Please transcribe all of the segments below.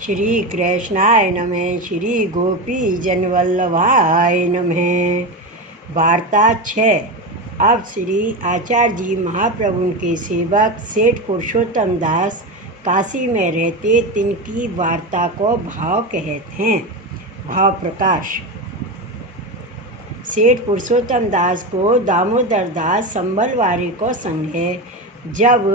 श्री कृष्णाय नमः। श्री गोपी जनवल्लभाय नमः। वार्ता 6। अब श्री आचार्य जी महाप्रभु के सेवक सेठ पुरुषोत्तम दास काशी में रहते, तिनकी वार्ता को भाव कहते हैं। भाव प्रकाश। सेठ पुरुषोत्तम दास को दामोदर दास संबलवारी को संग है। जब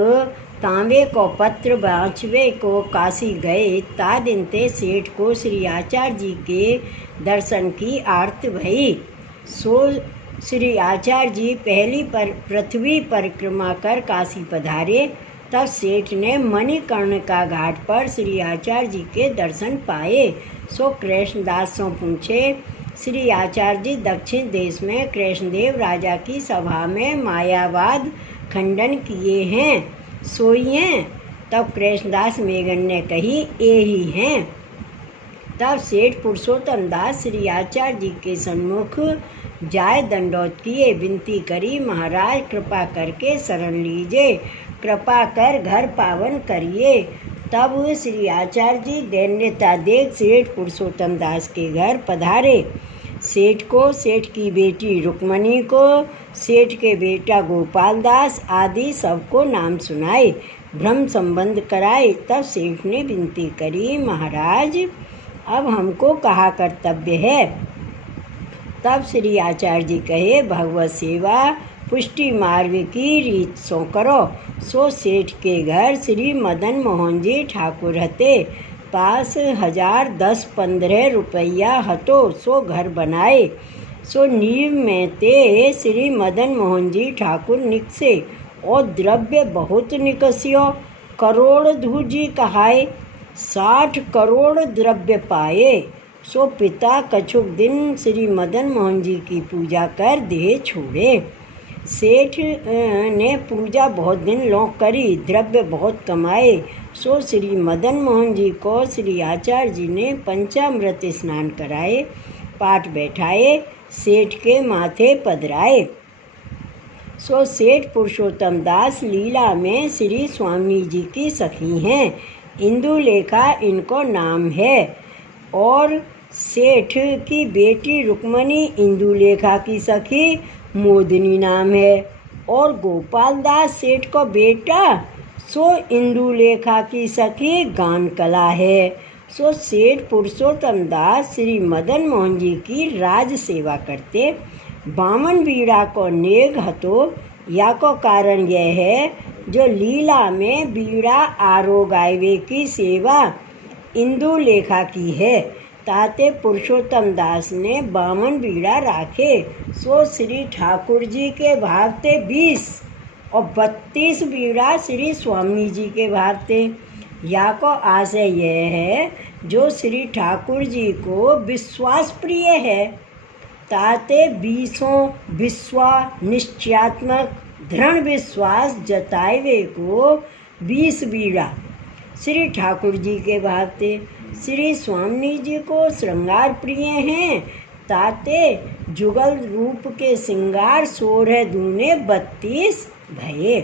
तांबे को पत्र बाँचवे को काशी गए, ता दिन ते सेठ को श्री आचार्य जी के दर्शन की आर्त भई। सो श्री आचार्य जी पहली पृथ्वी परिक्रमा कर काशी पधारे। तब सेठ ने मणिकर्णिका घाट पर श्री आचार्य जी के दर्शन पाए। सो कृष्णदास से पूछे, श्री आचार्य जी दक्षिण देश में कृष्णदेव राजा की सभा में मायावाद खंडन किए हैं, सोई हैं? तब कृष्णदास मेघन ने कही, ये ही हैं। तब सेठ पुरुषोत्तम दास श्री आचार्य जी के सम्मुख जाय दंडोत किए, विनती करी, महाराज कृपा करके शरण लीजिए, कृपा कर घर पावन करिए। तब श्री आचार्य जी दैन्यता देख सेठ पुरुषोत्तम दास के घर पधारे। सेठ को, सेठ की बेटी रुक्मणी को, सेठ के बेटा गोपाल दास आदि सबको नाम सुनाए, ब्रह्म संबंध कराए। तब सेठ ने विनती करी, महाराज अब हमको कहा कर्तव्य है? तब श्री आचार्य जी कहे, भगवत सेवा पुष्टि मार्ग की रीत सो करो। सो सेठ के घर श्री मदन मोहन जी ठाकुर हते, पास 1010-15 रुपया हतो। सो घर बनाए। सो नींव में ते श्री मदन मोहन जी ठाकुर निकसे, और द्रव्य बहुत निकस्यो। करोड़ धूजी कहाए, 60 करोड़ द्रव्य पाए। सो पिता कछुक दिन श्री मदन मोहन जी की पूजा कर देह छोड़े। सेठ ने पूजा बहुत दिन लोग करी, द्रव्य बहुत कमाए। सो श्री मदन मोहन जी को श्री आचार्य जी ने पंचामृत स्नान कराए, पाठ बैठाए, सेठ के माथे पधराए। सो सेठ पुरुषोत्तम दास लीला में श्री स्वामी जी की सखी हैं, इंदुलेखा इनको नाम है। और सेठ की बेटी रुक्मणी इंदुलेखा की सखी मोदिनी नाम है। और गोपाल दास सेठ को बेटा, सो इंदुलेखा की सखी गानकला है। सो सेठ पुरुषोत्तम दास श्री मदन मोहन जी की राज सेवा करते। बामन बीड़ा को नेग हतो, या को कारण यह है, जो लीला में बीड़ा आरो गायवे की सेवा इंदुलेखा की है, ताते पुरुषोत्तम दास ने बामन बीड़ा राखे। सो श्री ठाकुर जी के भावते 20 और 32 बीड़ा श्री स्वामी जी के भावते। या को आशय यह है, जो श्री ठाकुर जी को विश्वास प्रिय है, ताते 20 विश्वा निश्चयात्मक दृढ़ विश्वास जतावे को 20 बीड़ा श्री ठाकुर जी के भावते। श्री स्वामी जी को श्रृंगार प्रिय हैं, ताते जुगल रूप के श्रृंगार 16 दूने 32 भये।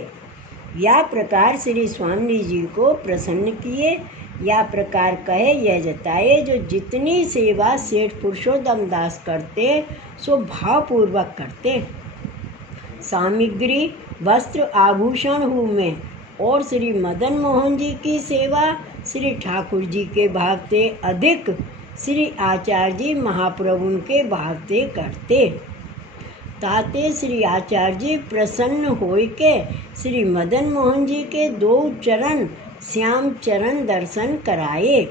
या प्रकार श्री स्वामी जी को प्रसन्न किए। या प्रकार कहे यह जताए, जो जितनी सेवा सेठ पुरुषोत्तम दास करते, सो भावपूर्वक करते। सामग्री वस्त्र आभूषण हूँ में, और श्री मदन मोहन जी की सेवा श्री ठाकुर जी के भावते अधिक श्री आचार्य जी महाप्रभु के भावते करते। ताते श्री आचार्य जी प्रसन्न होय के श्री मदन मोहन जी के 2 चरण श्याम चरण दर्शन कराए।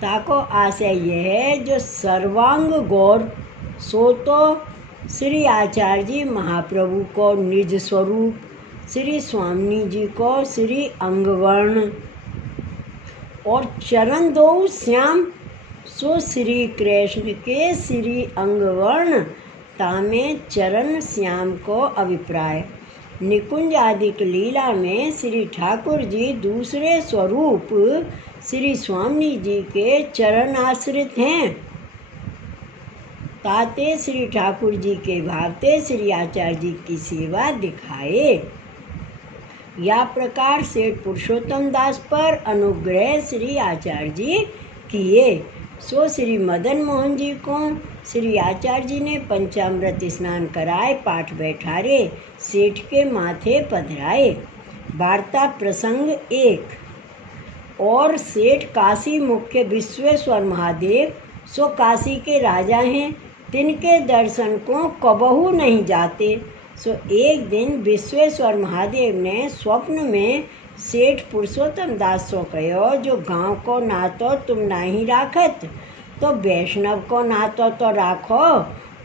ताको आशय यह है, जो सर्वांग गौर, सो तो श्री आचार्य जी महाप्रभु को निज स्वरूप, श्री स्वामी जी को श्री अंगवर्ण, और चरण 2 श्याम, सो श्री कृष्ण के श्री अंगवर्ण, तामे चरण श्याम को अभिप्राय। निकुंज आदिक लीला में श्री ठाकुर जी दूसरे स्वरूप श्री स्वामी जी के चरण आश्रित हैं, ताते श्री ठाकुर जी के भावते श्री आचार्य जी की सेवा दिखाए। या प्रकार सेठ पुरुषोत्तम दास पर अनुग्रह श्री आचार्य जी किए। सो श्री मदन मोहन जी को श्री आचार्य जी ने पंचामृत स्नान कराए, पाठ बैठारे, सेठ के माथे पधराए। वार्ता प्रसंग 1। और सेठ काशी मुख्य विश्वेश्वर महादेव सो काशी के राजा हैं, तिनके दर्शन को कबहू नहीं जाते। सो एक दिन विश्वेश्वर महादेव ने स्वप्न में सेठ पुरुषोत्तम दास सो कहो, जो गांव को ना तो तुम नहीं राखत, तो वैष्णव को ना तो राखो,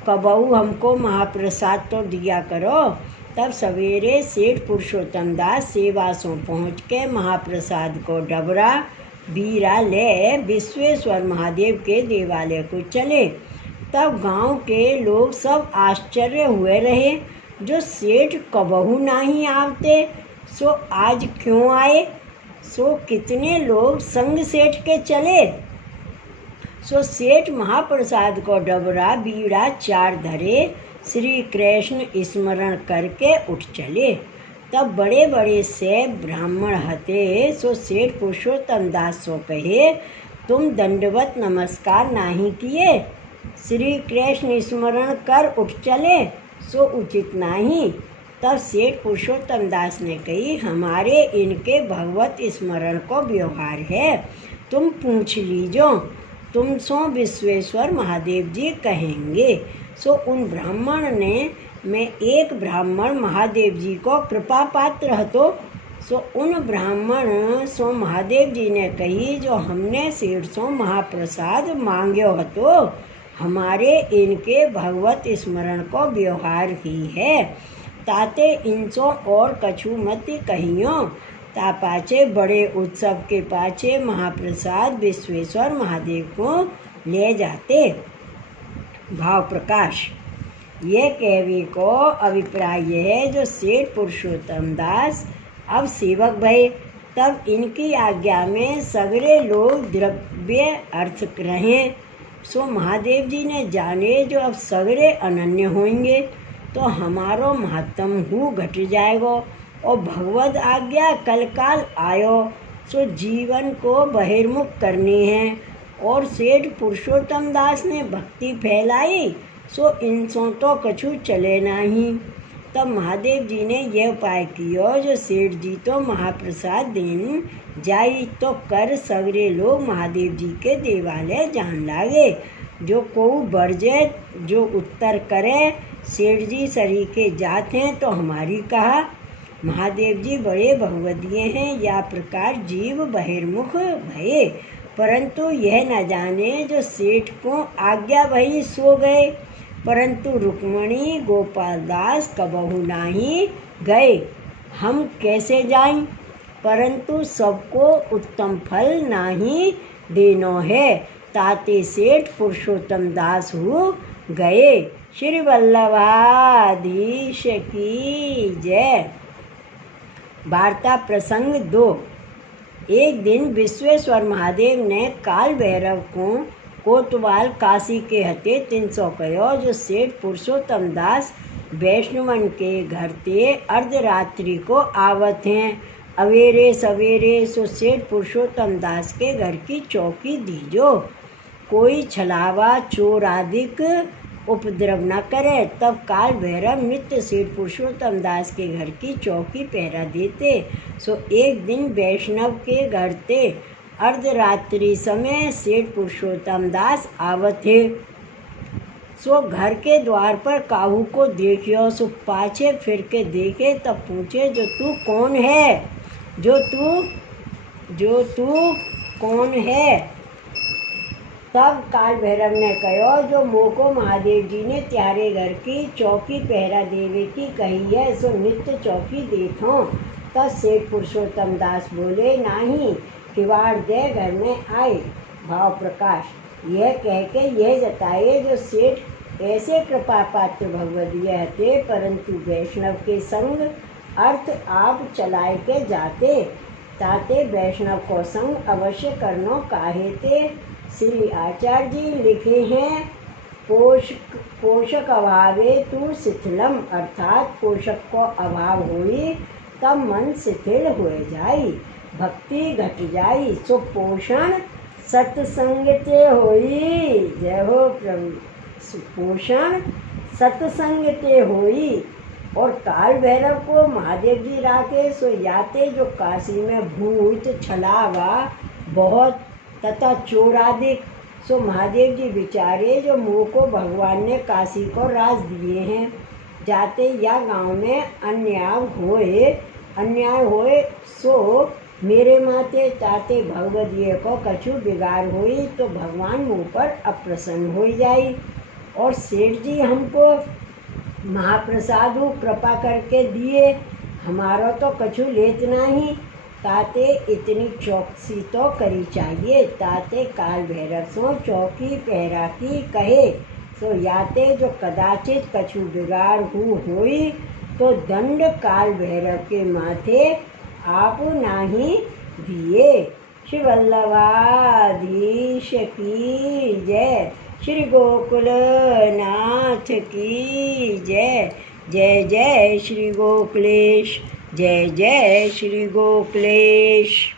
कबहू हमको महाप्रसाद तो दिया करो। तब सवेरे सेठ पुरुषोत्तम दास सेवा सो पहुँच के महाप्रसाद को डबरा बीरा ले विश्वेश्वर महादेव के देवालय को चले। तब गांव के लोग सब आश्चर्य हुए रहे, जो सेठ कबहू नहीं आवते, सो आज क्यों आए। सो कितने लोग संग सेठ के चले। सो सेठ महाप्रसाद को डबरा बीड़ा 4 धरे, श्री कृष्ण स्मरण करके उठ चले। तब बड़े बड़े से ब्राह्मण हते। सो सेठ पुरुषोत्तम दास सो कहे, तुम दंडवत नमस्कार नहीं किए, श्री कृष्ण स्मरण कर उठ चले, सो उचित नहीं। तब सेठ पुरुषोत्तम दास ने कही, हमारे इनके भगवत स्मरण को व्यवहार है, तुम पूछ लीजो, तुम सो विश्वेश्वर महादेव जी कहेंगे। सो उन ब्राह्मण ने, मैं एक ब्राह्मण महादेव जी को कृपा पात्र हतो। सो उन ब्राह्मण सो महादेव जी ने कही, जो हमने सेठ सो महाप्रसाद मांग्यो हतो, हमारे इनके भगवत स्मरण को व्यवहार ही है, ताते इनसो और कछु मत कहियो। ता पाचे बड़े उत्सव के पाचे महाप्रसाद विश्वेश्वर महादेव को ले जाते। भाव प्रकाश। यह कहवे को अभिप्राय है, जो सेठ पुरुषोत्तम दास अब सेवक भये, तब इनकी आज्ञा में सगरे लोग द्रव्य अर्थ रहें। सो महादेव जी ने जाने, जो अब सगरे अनन्य होंगे, तो हमारो महत्तम हु घट जाएगो, और भगवद आज्ञा कलकाल आयो। सो जीवन को बहिर्मुख करनी है, और सेठ पुरुषोत्तम दास ने भक्ति फैलाई, सो इनसों तो कछु चले नहीं। तब महादेव जी ने यह उपाय कियो, जो सेठ जी तो महाप्रसाद दिन जाई, तो कर सगरे लोग महादेव जी के देवालय जान लागे। जो को बरजे जो उत्तर करे, सेठ जी सरीखे जात हैं तो हमारी कहा, महादेव जी बड़े भगवदीय हैं, या प्रकार जीव बहिर्मुख भये, परंतु यह न जाने, जो सेठ को आज्ञा भई सो गए, परंतु रुक्मणी गोपाल दास कबहू नहीं गए। हम कैसे जाएं, परंतु सबको उत्तम फल नहीं देनो है, ताते सेठ पुरुषोत्तम दास हो गए। श्री वल्लभाधीश की जय। वार्ता प्रसंग 2। एक दिन विश्वेश्वर महादेव ने काल भैरव को कोतवाल काशी के हते 300 कहो, जो सेठ पुरुषोत्तम दास वैष्णवन के घर ते अर्धरात्रि को आवत हैं। अवेरे सवेरे सो सेठ पुरुषोत्तम दास के घर की चौकी दीजो, कोई छलावा चोर आदिक उपद्रव न करे। तब काल भैरव नित्य सेठ पुरुषोत्तम दास के घर की चौकी पहरा देते। सो एक दिन वैष्णव के घर ते अर्धरात्रि समय सेठ पुरुषोत्तम दास आवत थे। सो घर के द्वार पर काहू को देखियो, सो पाछे फिर के देखे, तब पूछे, जो तू कौन है, जो तू कौन है। तब काल भैरव ने कहो, जो मोको महादेव जी ने त्यारे घर की चौकी पहरा देवे की कही है, सो नित्य चौकी देखो। तब सेठ पुरुषोत्तम दास बोले, नहीं, किवाड़ दे घर में आए। भाव प्रकाश। यह कह के यह जताए, जो सेठ ऐसे कृपा पात्र भगवदीय हते, परंतु वैष्णव के संग अर्थ आप चलाए के जाते, ताते वैष्णव को संग अवश्य करनो काहे ते। श्री आचार्य जी लिखे हैं, पोषक अभावे तू शिथिलम, अर्थात पोषक को अभाव हुई तब मन शिथिल हो जाई, भक्ति घट जाई। सो पोषण सत्संग ते होई। जय हो प्रभु। पोषण सत्संग ते होई। और काल भैरव को महादेव जी राखे सो याते जो काशी में भूत छलावा बहुत तथा चोरादिक। सो महादेव जी बिचारे जो मुँह को भगवान ने काशी को राज दिए हैं। जाते या गांव में अन्याय होए सो मेरे माते ताते भगवत जी को कछु बिगाड़ होई तो भगवान मुँह पर अप्रसन्न हो जाई। और सेठ जी हमको महाप्रसाद कृपा करके दिए, हमारा तो कछु लेत नहीं। ताते इतनी चौकसी तो करी चाहिए। ताते काल भैरव सो चौकी पहरा की कहे। सो याते जो कदाचित कछु बिगाड़ हुई तो दंड काल भैरव के माथे आप नाही दिए। श्री वल्लभाधीश की जय। श्री गोकुल नाथ की जय। जय जय श्री गोकुलेश। जय जय श्री गोकुलेश।